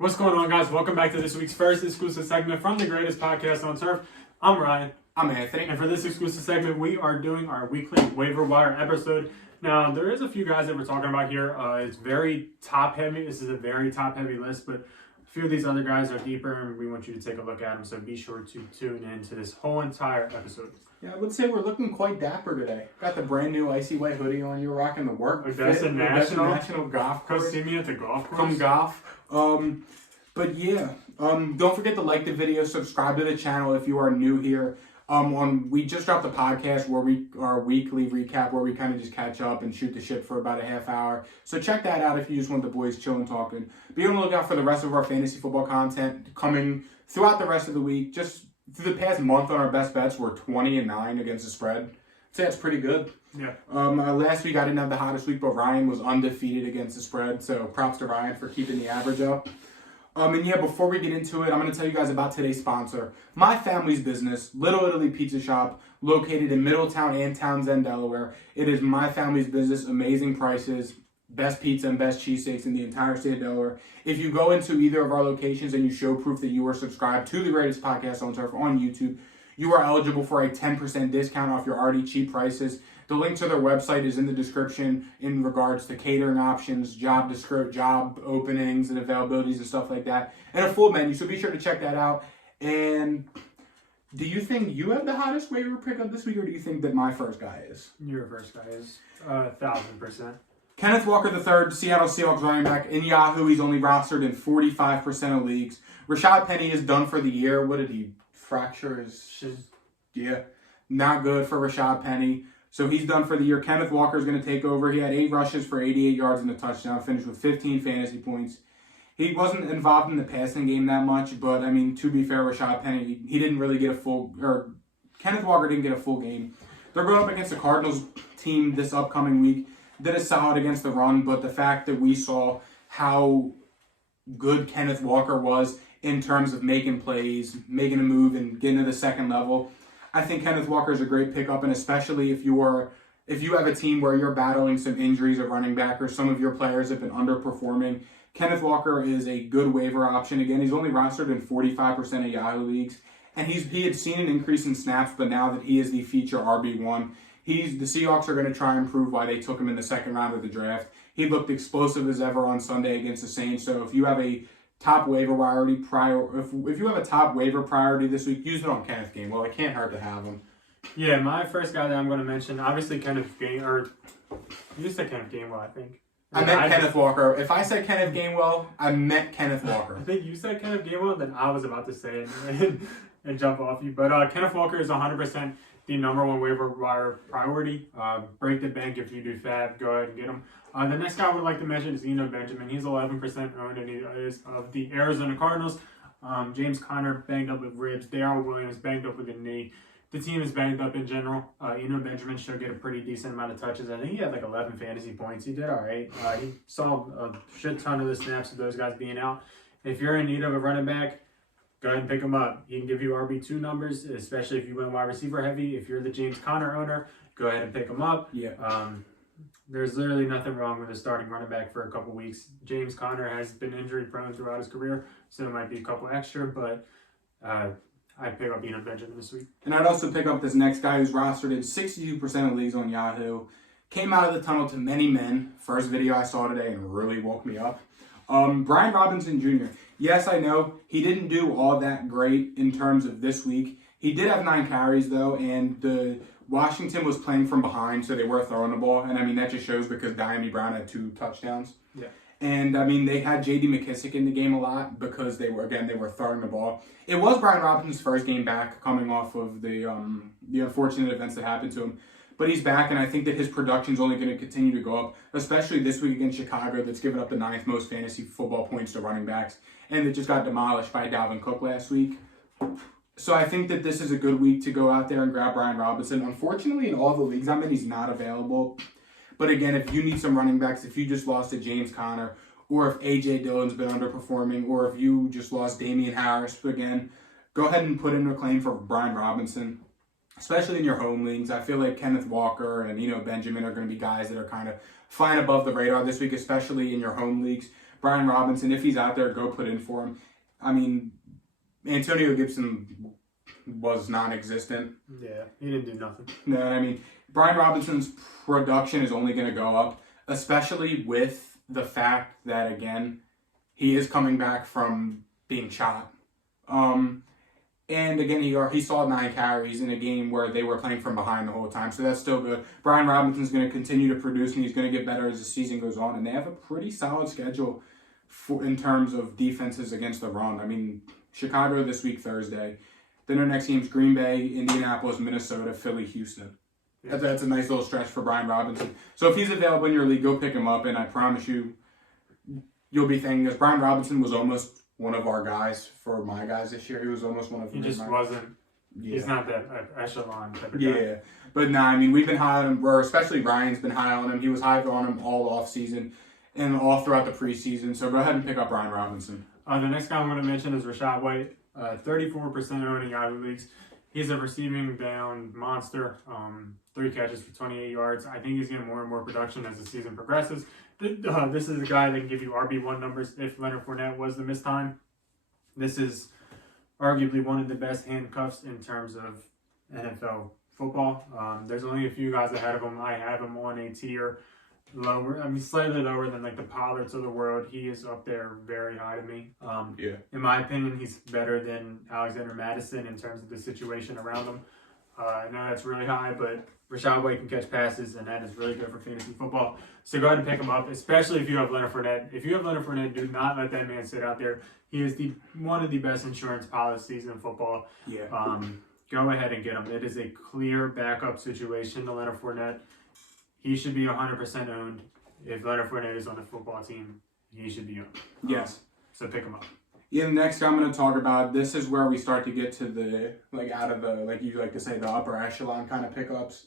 What's going on, guys? Welcome back to this week's first exclusive segment from the greatest podcast on turf. I'm Ryan. I'm Anthony. And for this exclusive segment, we are doing our weekly waiver wire episode. Now, there is a few guys that we're talking about here. It's very top-heavy. This is a very top-heavy list, but a few of these other guys are deeper, and we want you to take a look at them, so be sure to tune in to this whole entire episode. Yeah, I would say we're looking quite dapper today. Got the brand new icy white hoodie on. You're rocking the work. Augusta National golf course. Come see me at the golf course. From golf. But yeah, don't forget to like the video, subscribe to the channel if you are new here. We just dropped a podcast where our weekly recap where we kind of just catch up and shoot the shit for about a half hour. So check that out if you just want the boys chilling talking. Be on the lookout for the rest of our fantasy football content coming throughout the rest of the week. Just through the past month on our best bets, we're 20-9 against the spread. I'd say that's pretty good. Yeah. Last week I didn't have the hottest week, but Ryan was undefeated against the spread. So props to Ryan for keeping the average up. And yeah, before we get into it, I'm going to tell you guys about today's sponsor, my family's business, Little Italy Pizza Shop, located in Middletown and Townsend, Delaware. It is my family's business, amazing prices, best pizza and best cheesesteaks in the entire state of Delaware. If you go into either of our locations and you show proof that you are subscribed to the greatest podcast on turf on YouTube, you are eligible for a 10% discount off your already cheap prices. The link to their website is in the description in regards to catering options, job openings and availabilities and stuff like that, and a full menu, so be sure to check that out. And do you think you have the hottest waiver pickup this week, or do you think that my first guy is? Your first guy is 1,000%. Kenneth Walker III, Seattle Seahawks running back. In Yahoo, he's only rostered in 45% of leagues. Rashad Penny is done for the year. What did he fracture his... Yeah, not good for Rashad Penny. So he's done for the year. Kenneth Walker is going to take over. He had 8 rushes for 88 yards and a touchdown, finished with 15 fantasy points. He wasn't involved in the passing game that much, but, I mean, to be fair, Rashad Penny, he didn't really get Kenneth Walker didn't get a full game. They're going up against the Cardinals team this upcoming week. Did a solid against the run, but the fact that we saw how good Kenneth Walker was in terms of making plays, making a move, and getting to the second level, I think Kenneth Walker is a great pickup, and especially if you have a team where you're battling some injuries at running back or some of your players have been underperforming, Kenneth Walker is a good waiver option. Again, he's only rostered in 45% of Yahoo leagues, and he had seen an increase in snaps, but now that he is the feature RB1, the Seahawks are going to try and prove why they took him in the second round of the draft. He looked explosive as ever on Sunday against the Saints, so if you have a top waiver if you have a top waiver priority this week, use it on Kenneth Gainwell. It can't hurt to have him. Yeah, my first guy that I'm going to mention, obviously Kenneth Gainwell, you said Kenneth Gainwell, I think. I meant Kenneth Walker. If I said Kenneth Gainwell, I meant Kenneth Walker. I think you said Kenneth Gainwell, then I was about to say it and jump off you. But Kenneth Walker is 100% the number one waiver wire priority. Break the bank if you do fab. Go ahead and get him. The next guy I would like to mention is Eno Benjamin. He's 11% owned, and he is of the Arizona Cardinals. James Conner banged up with ribs. Darrell Williams banged up with a knee. The team is banged up in general. Eno Benjamin should get a pretty decent amount of touches. I think he had like 11 fantasy points. He did all right. He saw a shit ton of the snaps of those guys being out. If you're in need of a running back, go ahead and pick him up. He can give you RB2 numbers, especially if you went wide receiver heavy. If you're the James Conner owner, go ahead and pick him up. Yeah. There's literally nothing wrong with a starting running back for a couple weeks. James Conner has been injury prone throughout his career, so it might be a couple extra, but I'd pick up Eno Benjamin this week. And I'd also pick up this next guy who's rostered in 62% of leagues on Yahoo. Came out of the tunnel to many men. First video I saw today and really woke me up. Brian Robinson Jr. Yes, I know he didn't do all that great in terms of this week. He did have 9 carries though, and Washington was playing from behind, so they were throwing the ball. And I mean, that just shows because Diami Brown had 2 touchdowns. Yeah. And I mean, they had J.D. McKissick in the game a lot because they were throwing the ball. It was Brian Robinson's first game back coming off of the unfortunate events that happened to him. But he's back, and I think that his production is only going to continue to go up, especially this week against Chicago that's given up the 9th most fantasy football points to running backs, and that just got demolished by Dalvin Cook last week. So I think that this is a good week to go out there and grab Brian Robinson. Unfortunately, in all the leagues I'm in, he's not available. But again, if you need some running backs, if you just lost to James Conner, or if A.J. Dillon's been underperforming, or if you just lost Damian Harris, again, go ahead and put in a claim for Brian Robinson, especially in your home leagues. I feel like Kenneth Walker and Eno Benjamin are going to be guys that are kind of flying above the radar this week, especially in your home leagues. Brian Robinson, if he's out there, go put in for him. I mean, Antonio Gibson was non-existent. Yeah, he didn't do nothing. No, I mean, Brian Robinson's production is only going to go up, especially with the fact that, again, he is coming back from being shot. And again, he saw 9 carries in a game where they were playing from behind the whole time, so that's still good. Brian Robinson's going to continue to produce, and he's going to get better as the season goes on. And they have a pretty solid schedule in terms of defenses against the run. I mean, Chicago this week, Thursday. Then their next game's Green Bay, Indianapolis, Minnesota, Philly, Houston. Yeah. That's a nice little stretch for Brian Robinson. So if he's available in your league, go pick him up, and I promise you'll be thinking, because Brian Robinson was almost one of our guys for my guys this year. He was almost one of them. He just wasn't. Yeah. He's not that echelon type of guy. Yeah. But I mean, we've been high on him, or especially Ryan's been high on him. He was high on him all off season and all throughout the preseason. So go ahead and pick up Brian Robinson. The next guy I'm going to mention is Rachaad White. 34% owned in Yahoo leagues. He's a receiving down monster. 3 catches for 28 yards. I think he's getting more and more production as the season progresses. This is a guy that can give you RB1 numbers if Leonard Fournette was to miss time. This is arguably one of the best handcuffs in terms of NFL football. There's only a few guys ahead of him. I have him on a tier lower. I mean, slightly lower than like the Pollards of the world. He is up there very high to me. In my opinion, he's better than Alexander Madison in terms of the situation around him. I know that's really high, but Rachaad White can catch passes, and that is really good for fantasy football. So go ahead and pick him up, especially if you have Leonard Fournette. If you have Leonard Fournette, do not let that man sit out there. He is one of the best insurance policies in football. Yeah. Go ahead and get him. It is a clear backup situation to Leonard Fournette. He should be 100% owned. If Leonard Fournette is on the football team, he should be owned. Yes. So pick him up. Yeah, the next guy I'm going to talk about, this is where we start to get to the, out of the, you like to say, the upper echelon kind of pickups.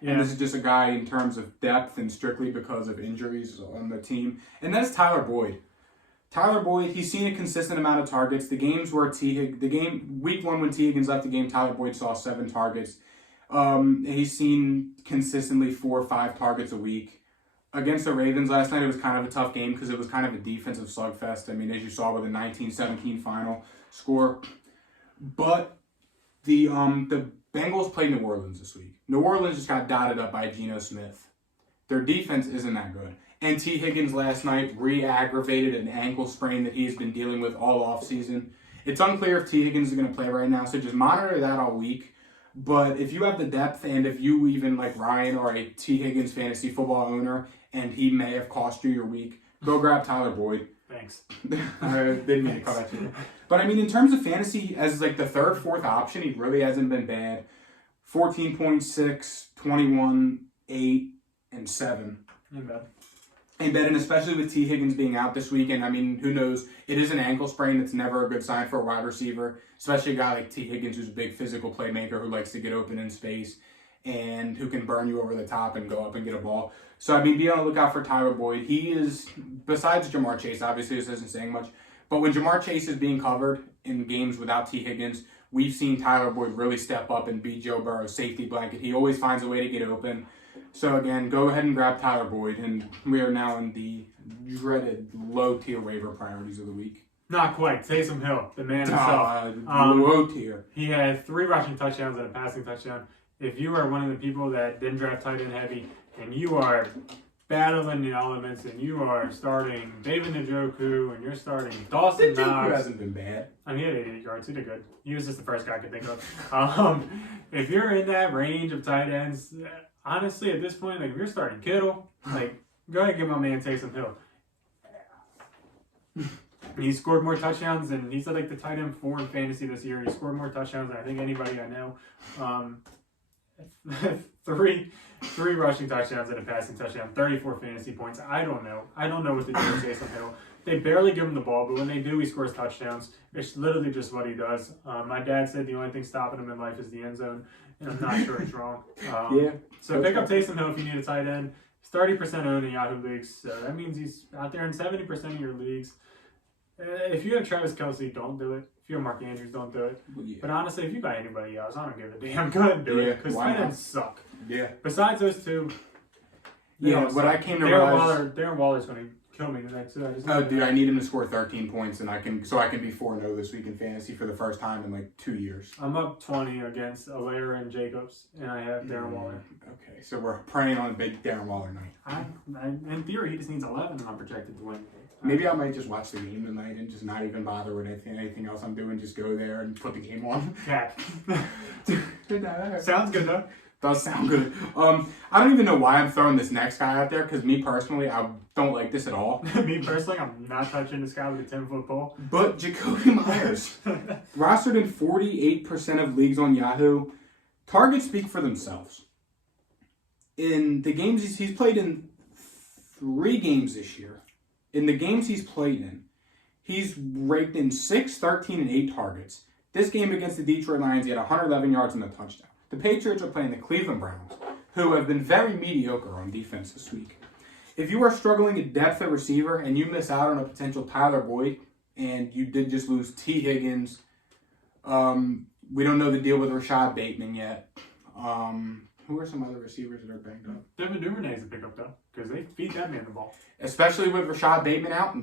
Yeah. And this is just a guy in terms of depth and strictly because of injuries on the team. And that's Tyler Boyd. Tyler Boyd, he's seen a consistent amount of targets. The games where week 1 when T. Higgins left the game, Tyler Boyd saw 7 targets. He's seen consistently 4 or 5 targets a week. Against the Ravens last night, it was kind of a tough game because it was kind of a defensive slugfest. I mean, as you saw with a 19-17 final score. But the Bengals played New Orleans this week. New Orleans just got dotted up by Geno Smith. Their defense isn't that good. And T. Higgins last night re-aggravated an ankle sprain that he's been dealing with all offseason. It's unclear if T. Higgins is going to play right now, so just monitor that all week. But if you have the depth, and if you even, like Ryan, are a T. Higgins fantasy football owner, and he may have cost you your week, go grab Tyler Boyd. Thanks. I didn't mean to come at you. But, I mean, in terms of fantasy, as the 3rd, 4th option, he really hasn't been bad. 14.6, 21, 8, and 7. Ain't bad. And especially with T. Higgins being out this weekend, I mean, who knows? It is an ankle sprain. That's never a good sign for a wide receiver, especially a guy like T. Higgins, who's a big physical playmaker who likes to get open in space and who can burn you over the top and go up and get a ball. So, I mean, be on the lookout for Tyler Boyd. He is, besides Jamar Chase, obviously this isn't saying much, but when Jamar Chase is being covered in games without T. Higgins, we've seen Tyler Boyd really step up and be Joe Burrow's safety blanket. He always finds a way to get open. So, again, go ahead and grab Tyler Boyd, and we are now in the dreaded low-tier waiver priorities of the week. Not quite. Taysom Hill, the man himself. Low tier. He had 3 rushing touchdowns and a passing touchdown. If you are one of the people that didn't draft tight end heavy, and you are battling the elements, and you are starting David Njoku, and you're starting Dawson Knox. Njoku hasn't been bad. I mean, he had 88 yards. He did good. He was just the first guy I could think of. If you're in that range of tight ends, honestly, at this point, if you're starting Kittle, go ahead and give my man Taysom Hill. He scored more touchdowns, and he's the tight end 4 in fantasy this year. He scored more touchdowns than I think anybody I know. 3 rushing touchdowns and a passing touchdown, 34 fantasy points. I don't know what to do with Taysom Hill. They barely give him the ball, but when they do, he scores touchdowns. It's literally just what he does. My dad said the only thing stopping him in life is the end zone, and I'm not sure it's wrong. So pick up Taysom Hill if you need a tight end. He's 30% owned in Yahoo leagues, so that means he's out there in 70% of your leagues. If you have Travis Kelce, don't do it. If you have Mark Andrews, don't do it. Yeah. But honestly, if you got anybody else, I don't give a damn. Go ahead and do it, because tight ends suck. Yeah. Besides those 2, what I came to realize... Darren Waller's going to kill me tonight too. Oh, dude, I need him to score 13 points, and I can be 4-0 this week in fantasy for the first time in like 2 years. I'm up 20 against Alaire and Jacobs, and I have Darren Waller. Okay, so we're praying on a big Darren Waller night. In theory, he just needs 11, and I'm projected to win. Maybe I might just watch the game tonight and just not even bother with anything else I'm doing. Just go there and put the game on. Yeah. Sounds good though. Does sound good. I don't even know why I'm throwing this next guy out there, because me personally, I don't like this at all. Me personally, I'm not touching this guy with a 10-foot pole. But Jacoby Myers, rostered in 48% of leagues on Yahoo. Targets speak for themselves. In the games he's played in 3 games this year, in the games he's played in, he's raked in 6, 13, and 8 targets. This game against the Detroit Lions, he had 111 yards and a touchdown. The Patriots are playing the Cleveland Browns, who have been very mediocre on defense this week. If you are struggling at depth at receiver and you miss out on a potential Tyler Boyd, and you did just lose T. Higgins, we don't know the deal with Rashad Bateman yet. Who are some other receivers that are banged up? Devin Duvernay is a pickup though, because they feed that man the ball. Especially with Rashad Bateman out,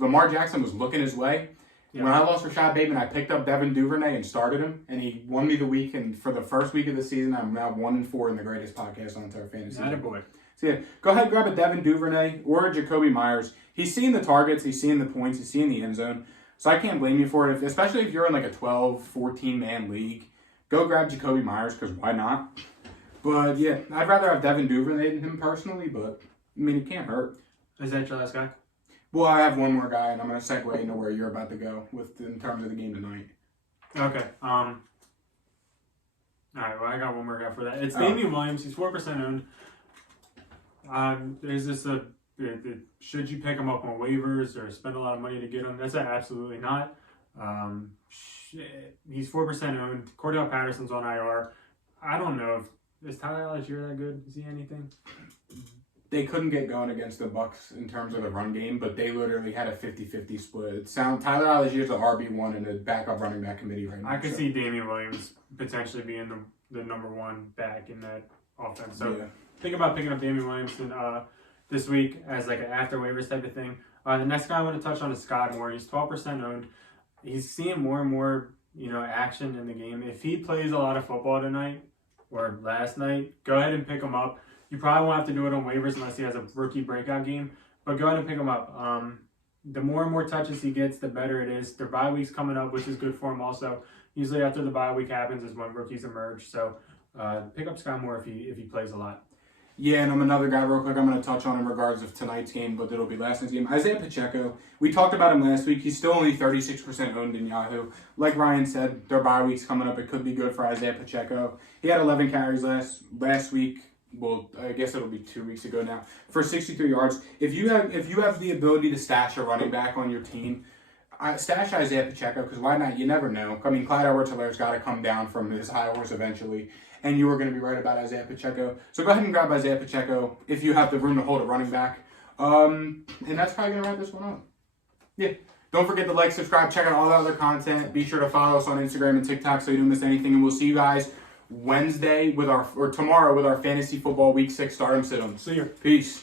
Lamar Jackson was looking his way. Yeah. When I lost Rashad Bateman, I picked up Devin Duvernay and started him, and he won me the week. And for the first week of the season, I'm now 1-4 in the greatest podcast on entire fantasy. Not a boy. So yeah, go ahead and grab a Devin Duvernay or a Jacoby Myers. He's seeing the targets, he's seeing the points, he's seeing the end zone. So I can't blame you for it, especially if you're in like a 12, 14-man league. Go grab Jacoby Myers, because why not? But yeah, I'd rather have Devin Duvernay than him personally, but I mean, it can't hurt. Is that your last guy? Well, I have one more guy, and I'm going to segue into where you're about to go in terms of the game tonight. Okay. All right. Well, I got one more guy for that. It's Damian Williams. He's 4% owned. Is this should you pick him up on waivers or spend a lot of money to get him? That's absolutely not. He's 4% owned. Cordell Patterson's on IR. I don't know is Tyler Algier that good? Is he anything? They couldn't get going against the Bucks in terms of the run game, but they literally had a 50-50 split. Tyler Allgier's the RB1 in the backup running back committee right now. I could see Damian Williams potentially being the number 1 back in that offense. So think about picking up Damian Williams this week as like an after waivers type of thing. The next guy I want to touch on is Scott Moore. He's 12% owned. He's seeing more and more action in the game. If he plays a lot of football tonight or last night, go ahead and pick him up. You probably won't have to do it on waivers unless he has a rookie breakout game. But go ahead and pick him up. The more and more touches he gets, the better it is. Their bye week's coming up, which is good for him also. Usually after the bye week happens is when rookies emerge. So pick up Scott Moore if he plays a lot. Yeah, and I'm another guy real quick I'm going to touch on in regards of tonight's game, but it'll be last night's game. Isaiah Pacheco. We talked about him last week. He's still only 36% owned in Yahoo. Like Ryan said, their bye week's coming up. It could be good for Isaiah Pacheco. He had 11 carries last week. Well, I guess it'll be 2 weeks ago now, for 63 yards. If you have the ability to stash a running back on your team, stash Isaiah Pacheco, because why not? You never know. I mean, Clyde Edwards-Hilaire's got to come down from his high horse eventually, and you were going to be right about Isaiah Pacheco. So go ahead and grab Isaiah Pacheco if you have the room to hold a running back. And that's probably going to wrap this one up. Yeah. Don't forget to like, subscribe, check out all the other content. Be sure to follow us on Instagram and TikTok so you don't miss anything, and we'll see you guys tomorrow with our fantasy football week 6 start 'em sit 'em. See you. Peace.